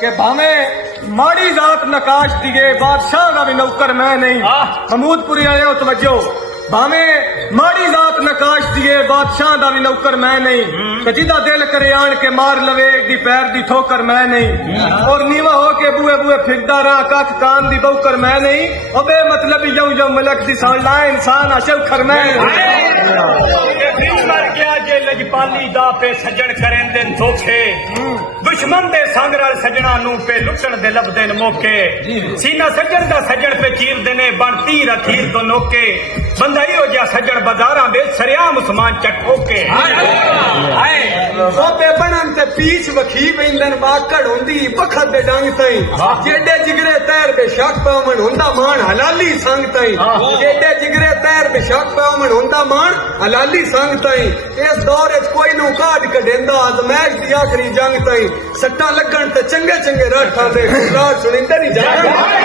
कि भावे माड़ी जात नकाश दिए बादशाह का भी नौकर मैं नहीं। हमूदपुरी आए हो तवज्जो, भावे माड़ी जात नकाश दिए बादशाह का भी नौकर मैं नहीं। कि जिदा दिल करे आन के मार लवे एक दी पैर दी ठोकर मैं नहीं। और नीवा हो के बुए बुए फिरदा रहा कख कान दी बौकर मैं नहीं। और बे मतलब यू यू मलक दी साला इंसान अशल खर मैं जे लजपाली दा पे सजन करें दिन धोखे दुश्मन दे संग रल सजना नू पे लुटन दे लभदे मौके सीना सजन दा सजन पे चीर देने बनती रखीर तो नोके बंदा ही हो जा सजन बाजारां दे सरियाम उस्मान चटोके सोपे बनन ते पीछ वखी वेंदन बाकड़ हुंदी बखत दे डंग तई। जेडे जिगरे तैर बेशक पवमन हुंदा मान हलाली संग तई। जेडे जिगरे तैर बेशक पवमन हुंदा मान हलाली संग तई। इस दौर च कोई नू काट कढेंदा अजमैश दी आखिरी जंग तई। सट्टा लगन ते चंगे चंगे राठां दे राज सुनिंदे नहीं जांदा।